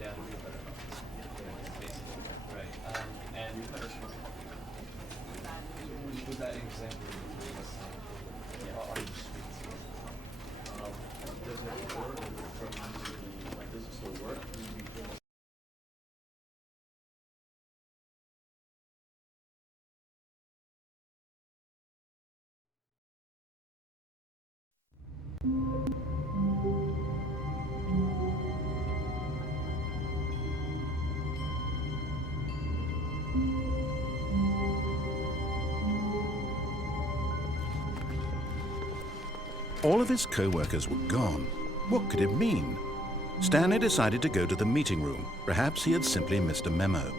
down to be a better office. Basically, right. And With that example you gave us, on the streets, does it work from like does it still work? All of his co-workers were gone. What could it mean? Stanley decided to go to the meeting room. Perhaps he had simply missed a memo.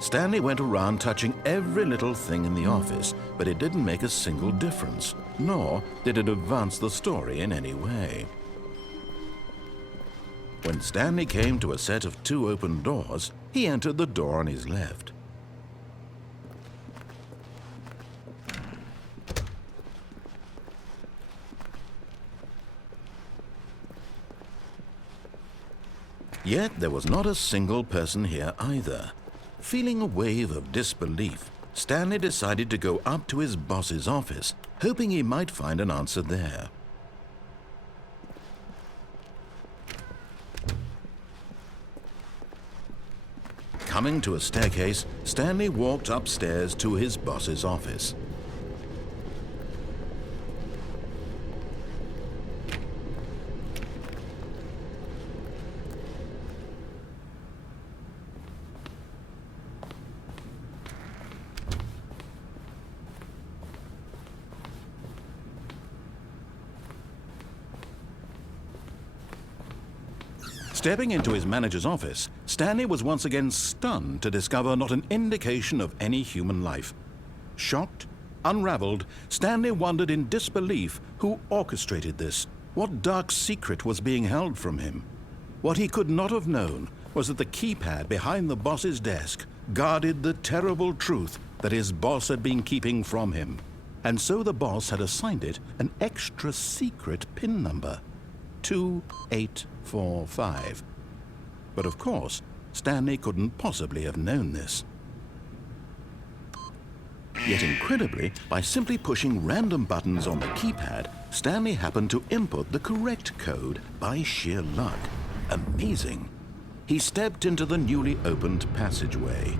Stanley went around touching every little thing in the office, but it didn't make a single difference, nor did it advance the story in any way. When Stanley came to a set of 2 open doors, he entered the door on his left. Yet there was not a single person here either. Feeling a wave of disbelief, Stanley decided to go up to his boss's office, hoping he might find an answer there. Coming to a staircase, Stanley walked upstairs to his boss's office. Stepping into his manager's office, Stanley was once again stunned to discover not an indication of any human life. Shocked, unraveled, Stanley wondered in disbelief who orchestrated this. What dark secret was being held from him? What he could not have known was that the keypad behind the boss's desk guarded the terrible truth that his boss had been keeping from him. And so the boss had assigned it an extra secret PIN number. 2845. But of course, Stanley couldn't possibly have known this. Yet incredibly, by simply pushing random buttons on the keypad, Stanley happened to input the correct code by sheer luck. Amazing. He stepped into the newly opened passageway.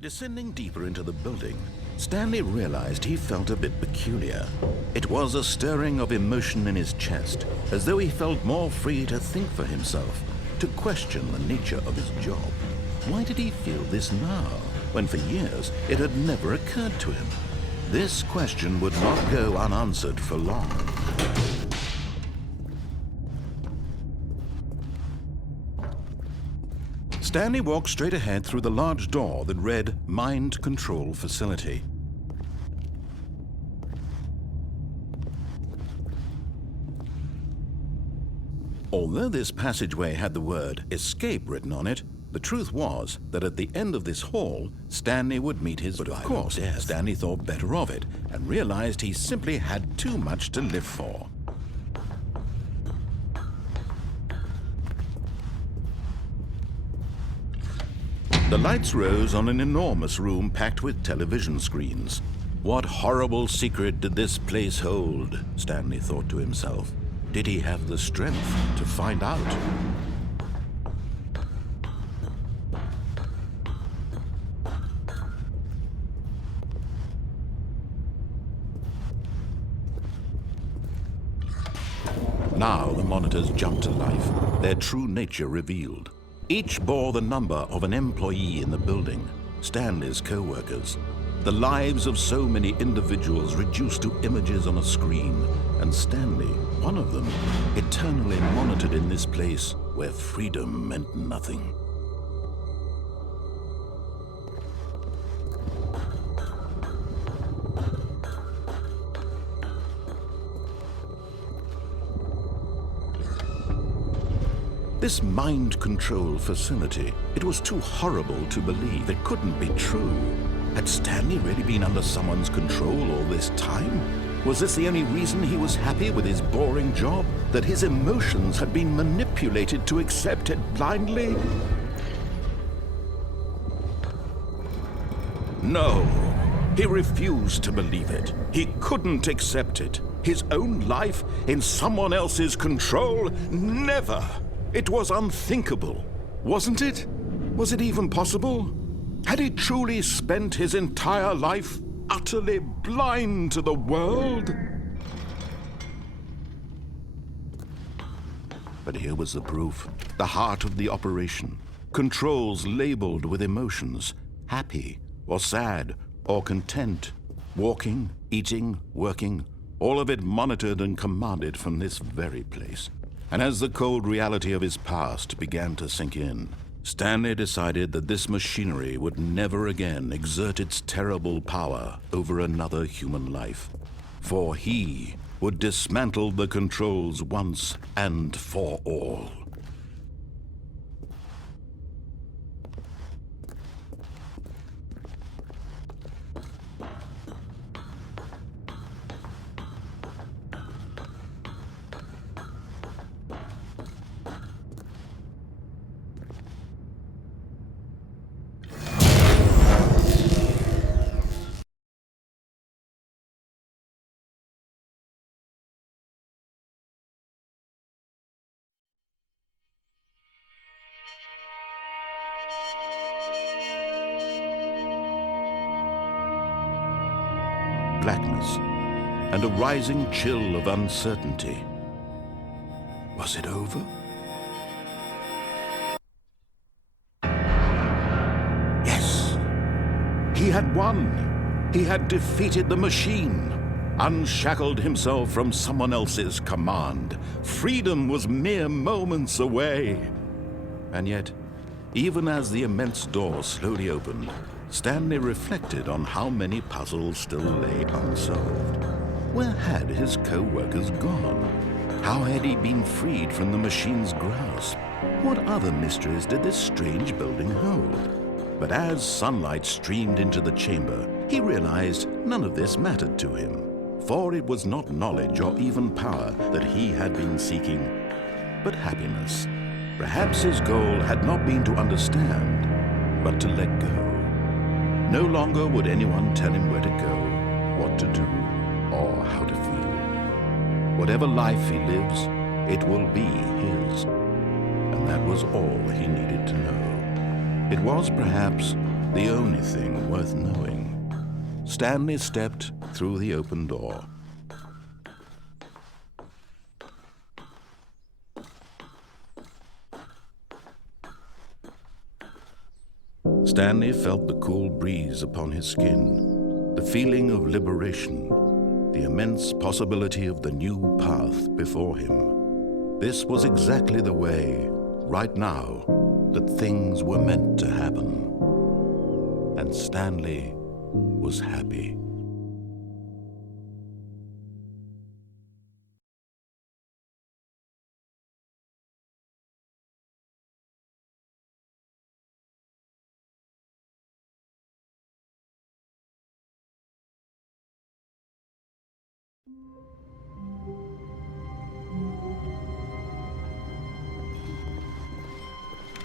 Descending deeper into the building, Stanley realized he felt a bit peculiar. It was a stirring of emotion in his chest, as though he felt more free to think for himself, to question the nature of his job. Why did he feel this now, when for years it had never occurred to him? This question would not go unanswered for long. Stanley walked straight ahead through the large door that read Mind Control Facility. Although this passageway had the word Escape written on it, the truth was that at the end of this hall, Stanley would meet his But of course, Stanley thought better of it and realized he simply had too much to live for. The lights rose on an enormous room packed with television screens. What horrible secret did this place hold? Stanley thought to himself. Did he have the strength to find out? Now the monitor monitors jumped to life, their true nature revealed. Each bore the number of an employee in the building, Stanley's co-workers. The lives of so many individuals reduced to images on a screen, and Stanley, one of them, eternally monitored in this place where freedom meant nothing. This mind control facility, it was too horrible to believe. It couldn't be true. Had Stanley really been under someone's control all this time? Was this the only reason he was happy with his boring job? That his emotions had been manipulated to accept it blindly? No, he refused to believe it. He couldn't accept it. His own life in someone else's control? Never! It was unthinkable, wasn't it? Was it even possible? Had he truly spent his entire life utterly blind to the world? But here was the proof, the heart of the operation. Controls labeled with emotions, happy or sad or content, walking, eating, working, all of it monitored and commanded from this very place. And as the cold reality of his past began to sink in, Stanley decided that this machinery would never again exert its terrible power over another human life. For he would dismantle the controls once and for all. Blackness and a rising chill of uncertainty. Was it over? Yes! He had won! He had defeated the machine, unshackled himself from someone else's command. Freedom was mere moments away. And yet, even as the immense door slowly opened, Stanley reflected on how many puzzles still lay unsolved. Where had his co-workers gone? How had he been freed from the machine's grasp? What other mysteries did this strange building hold? But as sunlight streamed into the chamber, he realized none of this mattered to him, for it was not knowledge or even power that he had been seeking, but happiness. Perhaps his goal had not been to understand, but to let go. No longer would anyone tell him where to go, what to do, or how to feel. Whatever life he lives, it will be his. And that was all he needed to know. It was perhaps the only thing worth knowing. Stanley stepped through the open door. Stanley felt the cool breeze upon his skin, the feeling of liberation, the immense possibility of the new path before him. This was exactly the way, right now, that things were meant to happen. And Stanley was happy.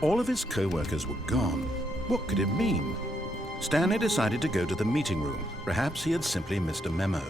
All of his co-workers were gone. What could it mean? Stanley decided to go to the meeting room. Perhaps he had simply missed a memo.